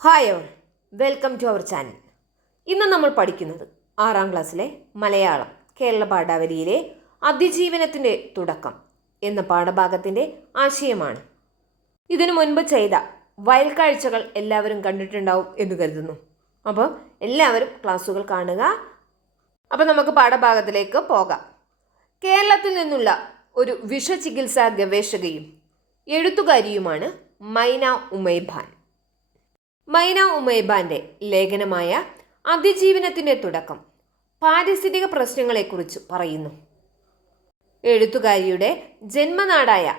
Hi all welcome to our channel ഇന്ന് നമ്മൾ പഠിക്കുന്നത് ആറാം ക്ലാസ്സിലെ മലയാളം കേരള പാഠാവലിയിലെ അതിജീവനത്തിന്റെ തുടക്കം എന്ന പാഠഭാഗത്തിന്റെ ആശയമാണ്. ഇതിനു മുൻപ് ചെയ്ത വയൽക്കാഴ്ചകൾ എല്ലാവരും കണ്ടിട്ടുണ്ടാവും എന്ന് കരുതുന്നു. അപ്പോൾ എല്ലാവരും ക്ലാസ്സുകൾ കാണുക. അപ്പോൾ നമുക്ക് പാഠഭാഗത്തിലേക്ക് പോകാം. കേരളത്തിൽ നിന്നുള്ള ഒരു വിഷചികിത്സാ ഗവേഷകയും എഴുത്തുകാരിയുമാണ് മൈന ഉമൈബാൻ മൈന ഉമൈബാന്റെ ലേഖനമായ അതിജീവനത്തിന്റെ തുടക്കം പാരിസ്ഥിതിക പ്രശ്നങ്ങളെക്കുറിച്ച് പറയുന്നു. എഴുത്തുകാരിയുടെ ജന്മനാടായ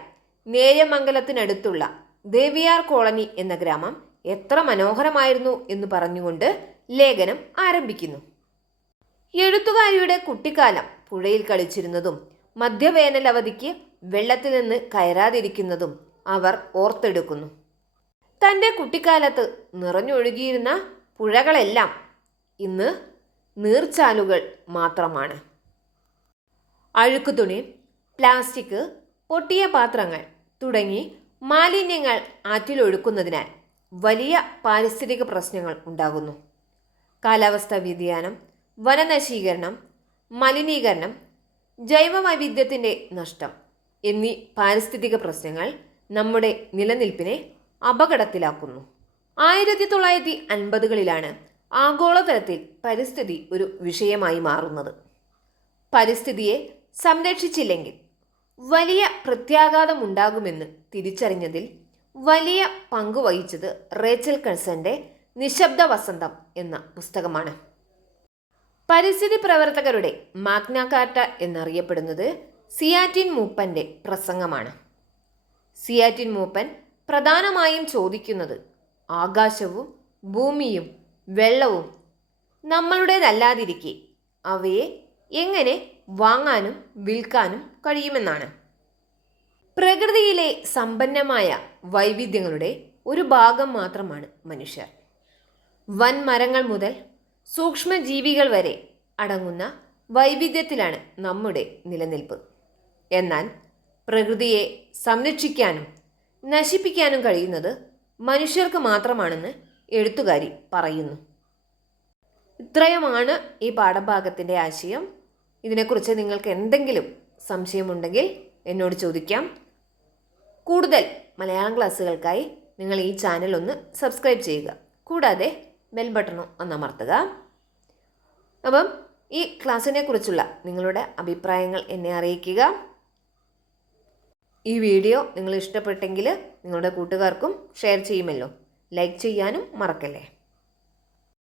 നേര്യമംഗലത്തിനടുത്തുള്ള ദേവിയാർ കോളനി എന്ന ഗ്രാമം എത്ര മനോഹരമായിരുന്നു എന്ന് പറഞ്ഞുകൊണ്ട് ലേഖനം ആരംഭിക്കുന്നു. എഴുത്തുകാരിയുടെ കുട്ടിക്കാലം പുഴയിൽ കളിച്ചിരുന്നതും മധ്യവേനൽ അവധിക്ക് വെള്ളത്തിൽ നിന്ന് കയറാതിരിക്കുന്നതും അവർ ഓർത്തെടുക്കുന്നു. തന്റെ കുട്ടിക്കാലത്ത് നിറഞ്ഞൊഴുകിയിരുന്ന പുഴകളെല്ലാം ഇന്ന് നീർച്ചാലുകൾ മാത്രമാണ്. അഴുക്കുതുണി പ്ലാസ്റ്റിക് പൊട്ടിയ പാത്രങ്ങൾ തുടങ്ങി മാലിന്യങ്ങൾ ആറ്റിലൊഴുക്കുന്നതിനാൽ വലിയ പാരിസ്ഥിതിക പ്രശ്നങ്ങൾ ഉണ്ടാകുന്നു. കാലാവസ്ഥാ വ്യതിയാനം വനനശീകരണം മലിനീകരണം ജൈവവൈവിധ്യത്തിന്റെ നഷ്ടം എന്നീ പാരിസ്ഥിതിക പ്രശ്നങ്ങൾ നമ്മുടെ നിലനിൽപ്പിനെ അപകടത്തിലാക്കുന്നു. ആയിരത്തി തൊള്ളായിരത്തി അൻപതുകളിലാണ് ആഗോളതലത്തിൽ പരിസ്ഥിതി ഒരു വിഷയമായി മാറുന്നത്. പരിസ്ഥിതിയെ സംരക്ഷിച്ചില്ലെങ്കിൽ വലിയ പ്രത്യാഘാതമുണ്ടാകുമെന്ന് തിരിച്ചറിഞ്ഞതിൽ വലിയ പങ്ക് വഹിച്ചത് റേച്ചൽ കൺസന്റെ നിശബ്ദ വസന്തം എന്ന പുസ്തകമാണ്. പരിസ്ഥിതി പ്രവർത്തകരുടെ മാഗ്നാകാർട്ട എന്നറിയപ്പെടുന്നത് സിയാറ്റിൻ മൂപ്പന്റെ പ്രസംഗമാണ്. സിയാറ്റിൻ മൂപ്പൻ പ്രധാനമായും ചോദിക്കുന്നത് ആകാശവും ഭൂമിയും വെള്ളവും നമ്മളുടേതല്ലാതിരിക്കെ അവയെ എങ്ങനെ വാങ്ങാനും വിൽക്കാനും കഴിയുമെന്നാണ്. പ്രകൃതിയിലെ സമ്പന്നമായ വൈവിധ്യങ്ങളുടെ ഒരു ഭാഗം മാത്രമാണ് മനുഷ്യർ. വൻ മരങ്ങൾ മുതൽ സൂക്ഷ്മജീവികൾ വരെ അടങ്ങുന്ന വൈവിധ്യത്തിലാണ് നമ്മുടെ നിലനിൽപ്പ്. എന്നാൽ പ്രകൃതിയെ സംരക്ഷിക്കാനും നശിപ്പിക്കാനും കഴിയുന്നത് മനുഷ്യർക്ക് മാത്രമാണെന്ന് എഴുത്തുകാരി പറയുന്നു. ഇത്രയുമാണ് ഈ പാഠഭാഗത്തിന്റെ ആശയം. ഇതിനെക്കുറിച്ച് നിങ്ങൾക്ക് എന്തെങ്കിലും സംശയമുണ്ടെങ്കിൽ എന്നോട് ചോദിക്കാം. കൂടുതൽ മലയാളം ക്ലാസ്സുകൾക്കായി നിങ്ങൾ ഈ ചാനൽ ഒന്ന് സബ്സ്ക്രൈബ് ചെയ്യുക. കൂടാതെ ബെൽ ബട്ടണും ഒന്ന് അമർത്തുക. അപ്പം ഈ ക്ലാസ്സിനെ കുറിച്ചുള്ള നിങ്ങളുടെ അഭിപ്രായങ്ങൾ എന്നെ അറിയിക്കുക. ഈ വീഡിയോ നിങ്ങൾ ഇഷ്ടപ്പെട്ടെങ്കിൽ നിങ്ങളുടെ കൂട്ടുകാർക്കും ഷെയർ ചെയ്യുമല്ലോ. ലൈക്ക് ചെയ്യാനും മറക്കല്ലേ?